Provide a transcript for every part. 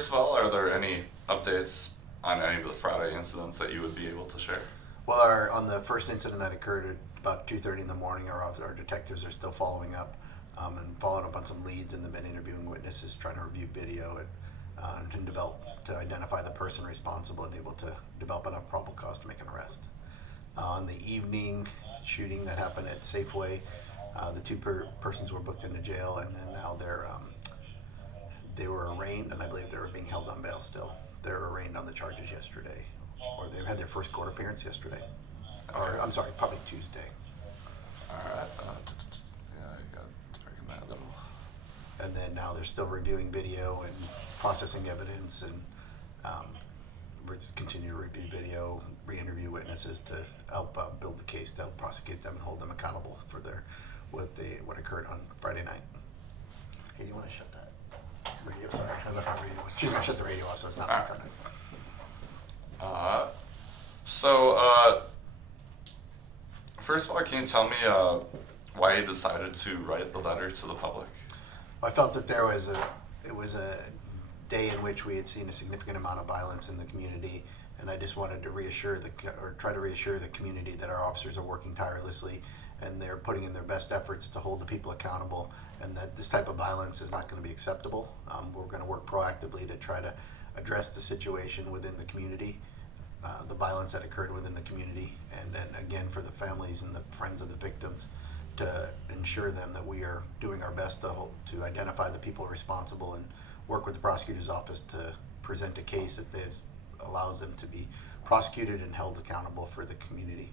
first of all, are there any updates on any of the Friday incidents that you would be able to share? Well, on the first incident that occurred at about 2:30 in the morning, our detectives are still following up and following up on some leads, and they've been interviewing witnesses, trying to review video to identify the person responsible and able to develop enough probable cause to make an arrest. On the evening shooting that happened at Safeway, the two persons were booked into jail, and then now they were arraigned, and I believe they were being held on bail still. They were arraigned on the charges yesterday, or they had their first court appearance yesterday, or I'm sorry, probably Tuesday. All right. Yeah, I got target that little. And then now they're still reviewing video and processing evidence, and we're just continue to review video, re-interview witnesses to help build the case, to help prosecute them and hold them accountable for what occurred on Friday night. Hey, do you want to shut that radio? Sorry, I left my radio on. She's gonna shut the radio off, so it's not background noise. So, first of all, can you tell me why you decided to write the letter to the public? I felt that it was a day in which we had seen a significant amount of violence in the community, and I just wanted to try to reassure the community that our officers are working tirelessly and they're putting in their best efforts to hold the people accountable, and that this type of violence is not going to be acceptable. We're going to work proactively to try to address the situation within the community, the violence that occurred within the community, and then again for the families and the friends of the victims, to ensure them that we are doing our best to identify the people responsible and work with the prosecutor's office to present a case that allows them to be prosecuted and held accountable for the community.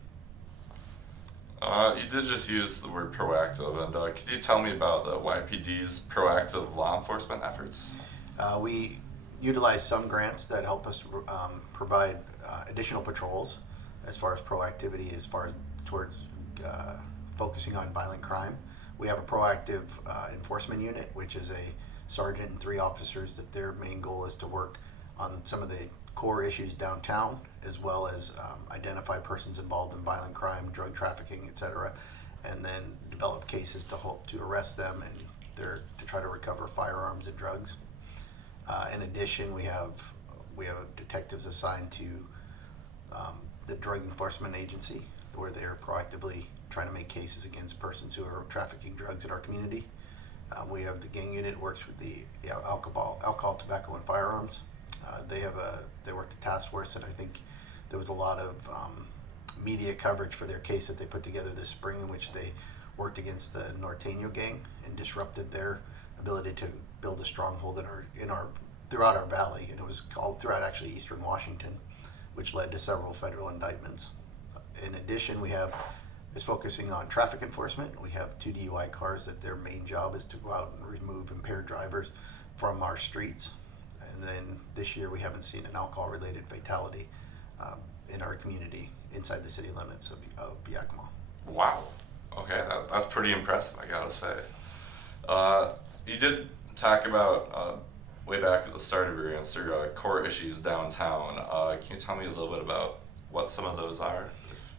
You did just use the word proactive, and could you tell me about the YPD's proactive law enforcement efforts? We utilize some grants that help us provide additional patrols as far as proactivity, towards focusing on violent crime. We have a proactive enforcement unit, which is a sergeant and 3 officers that their main goal is to work on some of the core issues downtown, as well as identify persons involved in violent crime, drug trafficking, etc., and then develop cases to arrest them and to try to recover firearms and drugs. In addition, we have detectives assigned to the Drug Enforcement Agency, where they are proactively trying to make cases against persons who are trafficking drugs in our community. We have the gang unit works with the alcohol, tobacco, and firearms. They worked a task force, and I think there was a lot of media coverage for their case that they put together this spring, in which they worked against the Norteño gang and disrupted their ability to build a stronghold throughout our valley, and it was called throughout actually eastern Washington, which led to several federal indictments. In addition, is focusing on traffic enforcement. We have 2 DUI cars that their main job is to go out and remove impaired drivers from our streets. And then this year we haven't seen an alcohol-related fatality in our community inside the city limits of Yakima. Wow. Okay, that's pretty impressive, I gotta say. You did talk about, way back at the start of your answer, core issues downtown. Can you tell me a little bit about what some of those are?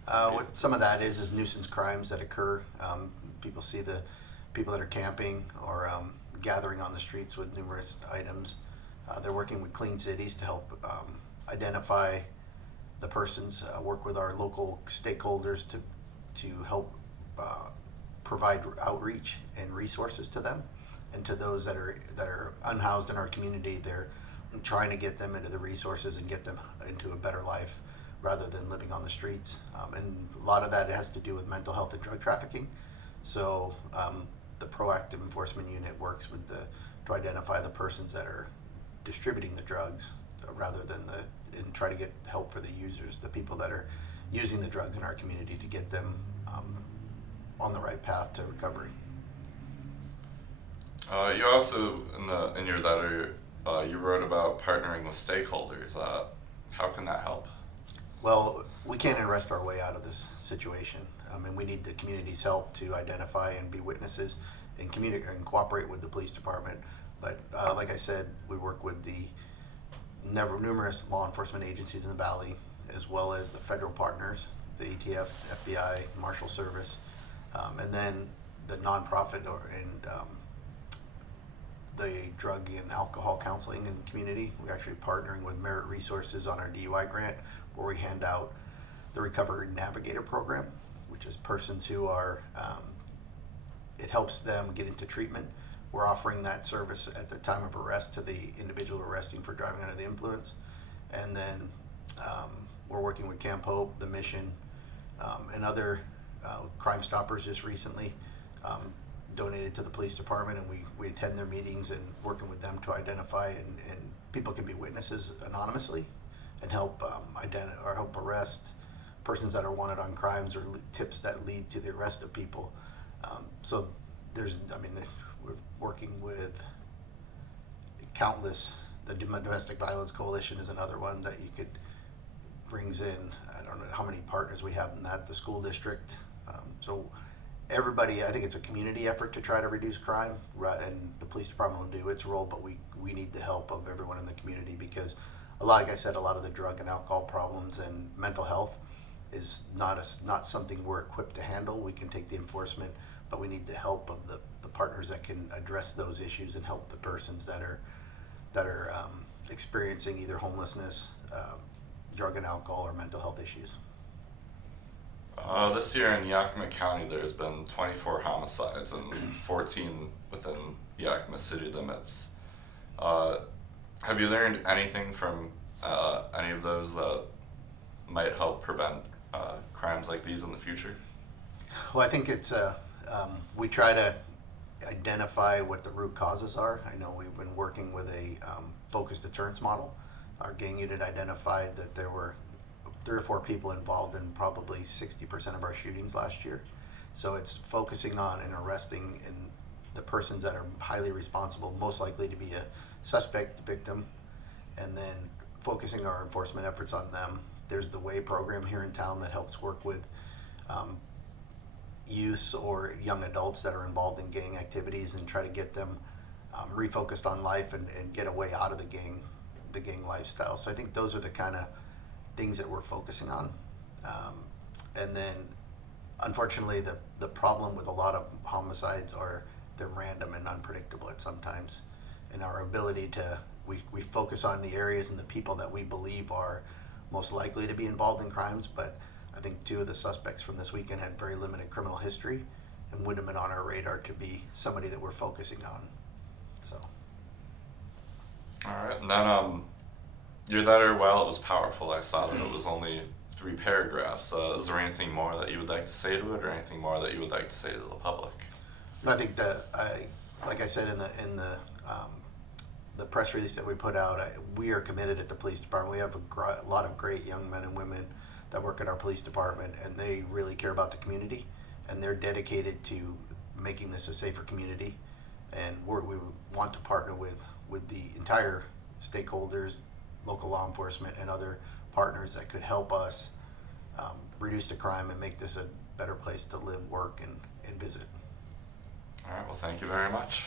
What some of that is nuisance crimes that occur. People see the people that are camping or gathering on the streets with numerous items. They're working with Clean Cities to help identify the persons, work with our local stakeholders to help provide outreach and resources to them, and to those that are unhoused in our community. They're trying to get them into the resources and get them into a better life, rather than living on the streets. And a lot of that has to do with mental health and drug trafficking. So the proactive enforcement unit works to identify the persons that are distributing the drugs, rather than and try to get help for the users, the people that are using the drugs in our community, to get them on the right path to recovery. You also, in your letter, you wrote about partnering with stakeholders. How can that help? Well, we can't arrest our way out of this situation. And we need the community's help to identify and be witnesses and communicate and cooperate with the police department. But like I said, we work with the numerous law enforcement agencies in the valley, as well as the federal partners, the ATF, the FBI, Marshal Service, and then the nonprofit and the drug and alcohol counseling in the community. We're actually partnering with Merit Resources on our DUI grant, where we hand out the Recovery Navigator program, which is persons who are, it helps them get into treatment. We're offering that service at the time of arrest to the individual arresting for driving under the influence. And then we're working with Camp Hope, the Mission, and other Crime Stoppers just recently donated to the police department, and we attend their meetings and working with them to identify, and people can be witnesses anonymously and help or help arrest persons that are wanted on crimes, or tips that lead to the arrest of people. So we're working with countless. The Domestic Violence Coalition is another one that you could brings in. I don't know how many partners we have in that. The school district. So everybody, I think it's a community effort to try to reduce crime, and the police department will do its role, but we need the help of everyone in the community, because like I said, a lot of the drug and alcohol problems and mental health is not something we're equipped to handle. We can take the enforcement, but we need the help of the partners that can address those issues and help the persons that are experiencing either homelessness, drug and alcohol, or mental health issues. This year in Yakima County, there's been 24 homicides and 14 within Yakima city limits. Have you learned anything from any of those that might help prevent crimes like these in the future? Well, I think it's we try to identify what the root causes are. I know we've been working with a focused deterrence model. Our gang unit identified that there were 3 or 4 people involved in probably 60% of our shootings last year. So it's focusing on and arresting in the persons that are highly responsible, most likely to be a suspect victim, and then focusing our enforcement efforts on them. There's the WAY program here in town that helps work with youths or young adults that are involved in gang activities and try to get them refocused on life and get away out of the gang lifestyle. So I think those are the kind of things that we're focusing on. And then unfortunately the problem with a lot of homicides are they're random and unpredictable at sometimes. And our ability to, we focus on the areas and the people that we believe are most likely to be involved in crimes, but I think 2 of the suspects from this weekend had very limited criminal history and would have been on our radar to be somebody that we're focusing on. So. All right, and then your letter, while it was powerful, I saw that it was only 3 paragraphs. Is there anything more that you would like to say to it, or anything more that you would like to say to the public? I think that like I said in the press release that we put out, we are committed at the police department. We have a lot of great young men and women that work at our police department, and they really care about the community, and they're dedicated to making this a safer community. And we want to partner with the entire stakeholders, local law enforcement, and other partners that could help us reduce the crime and make this a better place to live, work, and visit. All right, well, thank you very much.